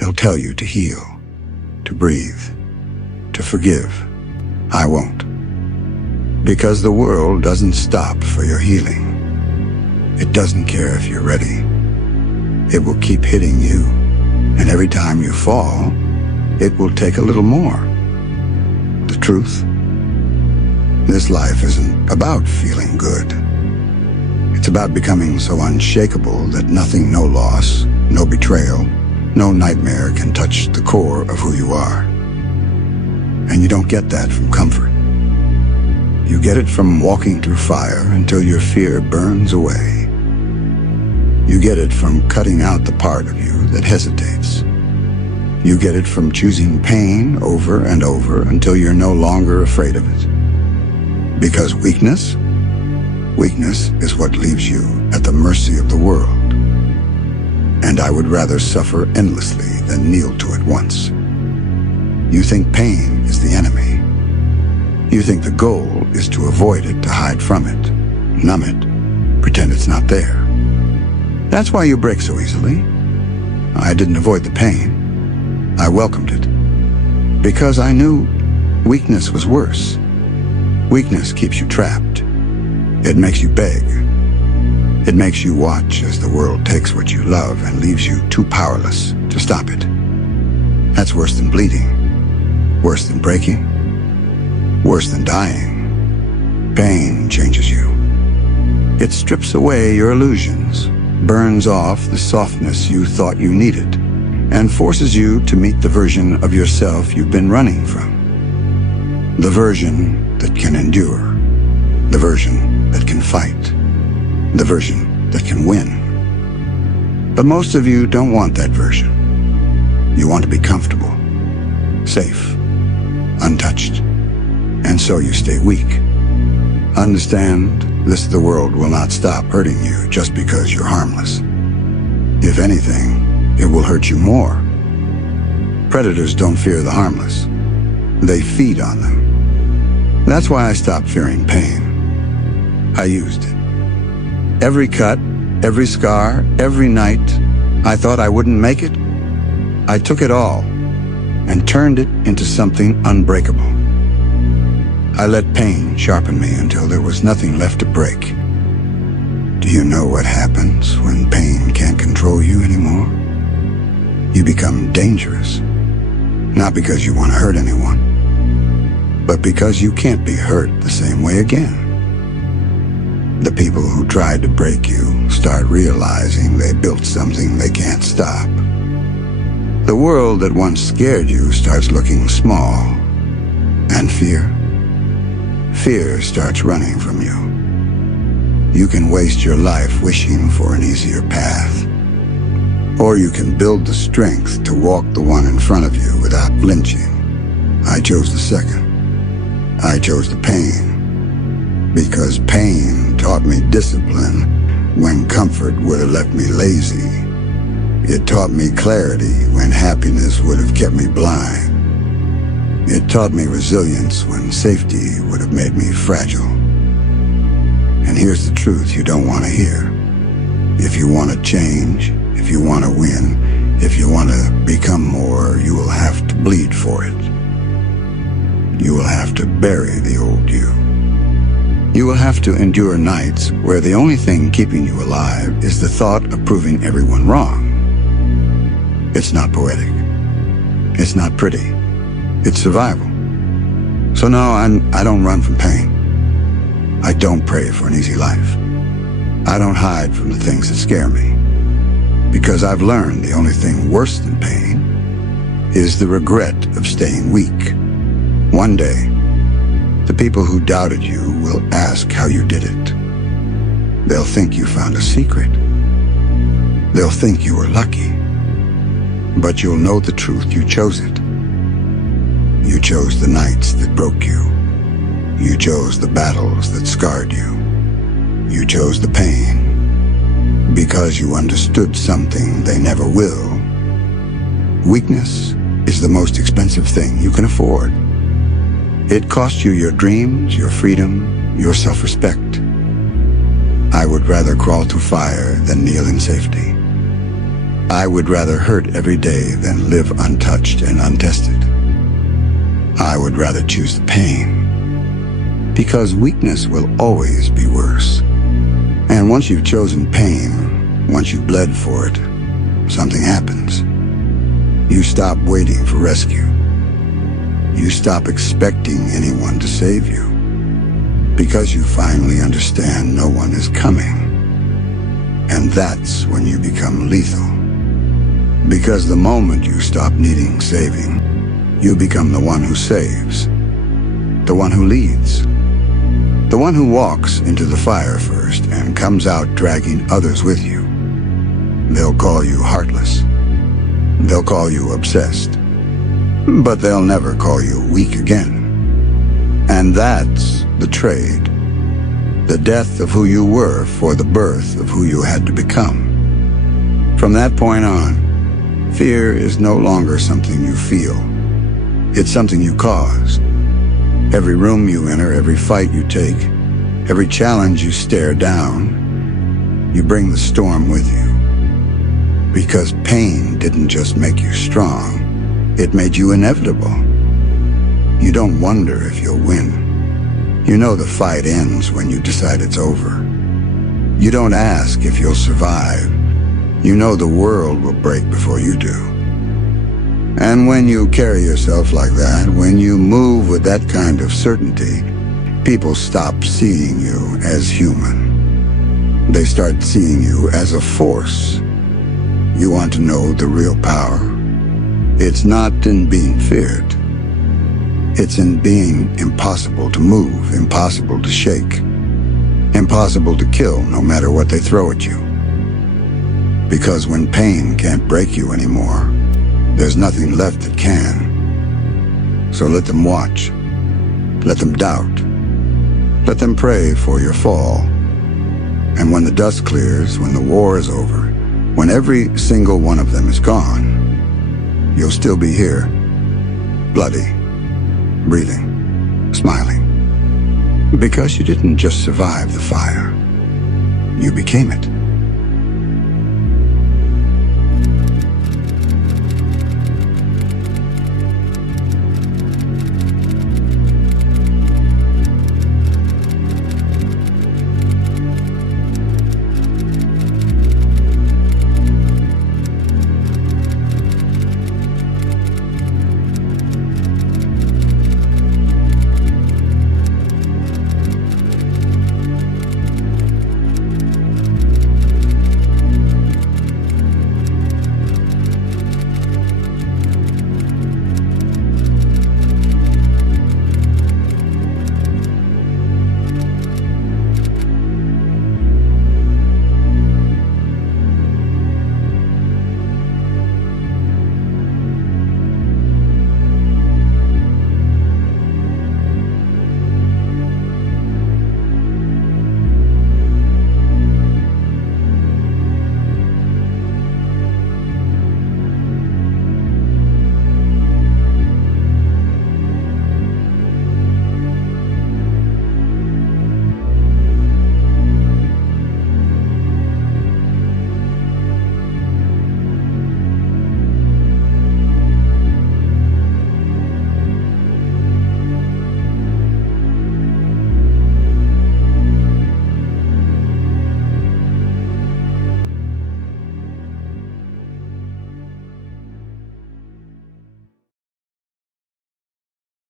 They'll tell you to heal, to breathe, to forgive. I won't. Because the world doesn't stop for your healing. It doesn't care if you're ready. It will keep hitting you, and every time you fall, it will take a little more. The truth? This life isn't about feeling good. It's about becoming so unshakable that nothing, no loss, no betrayal, no nightmare can touch the core of who you are. And you don't get that from comfort. You get it from walking through fire until your fear burns away. You get it from cutting out the part of you that hesitates. You get it from choosing pain over and over until you're no longer afraid of it. Because weakness is what leaves you at the mercy of the world. And I would rather suffer endlessly than kneel to it once. You think pain is the enemy. You think the goal is to avoid it, to hide from it, numb it, pretend it's not there. That's why you break so easily. I didn't avoid the pain. I welcomed it. Because I knew weakness was worse. Weakness keeps you trapped. It makes you beg. It makes you watch as the world takes what you love and leaves you too powerless to stop it. That's worse than bleeding. Worse than breaking. Worse than dying. Pain changes you. It strips away your illusions, burns off the softness you thought you needed, and forces you to meet the version of yourself you've been running from. The version that can endure. The version that can fight. The version that can win. But most of you don't want that version. You want to be comfortable, safe, untouched. And so you stay weak. Understand, the world will not stop hurting you just because you're harmless. If anything, it will hurt you more. Predators don't fear the harmless. They feed on them. That's why I stopped fearing pain. I used it. Every cut, every scar, every night, I thought I wouldn't make it. I took it all and turned it into something unbreakable. I let pain sharpen me until there was nothing left to break. Do you know what happens when pain can't control you anymore? You become dangerous. Not because you want to hurt anyone, but because you can't be hurt the same way again. The people who tried to break you start realizing they built something they can't stop. The world that once scared you starts looking small. And fear starts running from you. You can waste your life wishing for an easier path. Or you can build the strength to walk the one in front of you without flinching. I chose the second. I chose the pain. Because pain taught me discipline when comfort would have left me lazy. It taught me clarity when happiness would have kept me blind. It taught me resilience when safety would have made me fragile. And here's the truth you don't want to hear. If you want to change, if you want to win, if you want to become more, you will have to bleed for it. You will have to bury the old you. You will have to endure nights where the only thing keeping you alive is the thought of proving everyone wrong. It's not poetic. It's not pretty. It's survival. So no, I don't run from pain. I don't pray for an easy life. I don't hide from the things that scare me. Because I've learned the only thing worse than pain is the regret of staying weak. One day, the people who doubted you will ask how you did it. They'll think you found a secret. They'll think you were lucky. But you'll know the truth. You chose it. You chose the nights that broke you. You chose the battles that scarred you. You chose the pain because you understood something they never will. Weakness is the most expensive thing you can afford. It costs you your dreams, your freedom, your self-respect. I would rather crawl through fire than kneel in safety. I would rather hurt every day than live untouched and untested. I would rather choose the pain, because weakness will always be worse. And once you've chosen pain, once you've bled for it, something happens. You stop waiting for rescue. You stop expecting anyone to save you, because you finally understand no one is coming. And that's when you become lethal. Because the moment you stop needing saving, you become the one who saves, the one who leads, the one who walks into the fire first and comes out dragging others with you. They'll call you heartless. They'll call you obsessed. But they'll never call you weak again. And that's the trade. The death of who you were for the birth of who you had to become. From that point on, fear is no longer something you feel. It's something you cause. Every room you enter, every fight you take, every challenge you stare down, you bring the storm with you. Because pain didn't just make you strong, it made you inevitable. You don't wonder if you'll win. You know the fight ends when you decide it's over. You don't ask if you'll survive. You know the world will break before you do. And when you carry yourself like that, when you move with that kind of certainty, people stop seeing you as human. They start seeing you as a force. You want to know the real power? It's not in being feared. It's in being impossible to move, impossible to shake, impossible to kill no matter what they throw at you. Because when pain can't break you anymore, there's nothing left that can. So let them watch. Let them doubt. Let them pray for your fall. And when the dust clears, when the war is over, when every single one of them is gone, you'll still be here, bloody, breathing, smiling. Because you didn't just survive the fire, you became it.